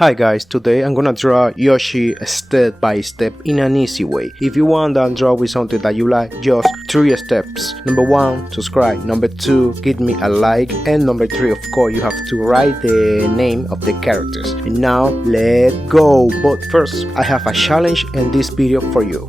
Hi guys, today I'm gonna draw Yoshi step by step in an easy way. If you want to draw with something that you like, just 3 steps. Number 1, subscribe. Number 2, give me a like. And number 3, of course, you have to write the name of the characters. And now, let's go! But first, I have a challenge in this video for you.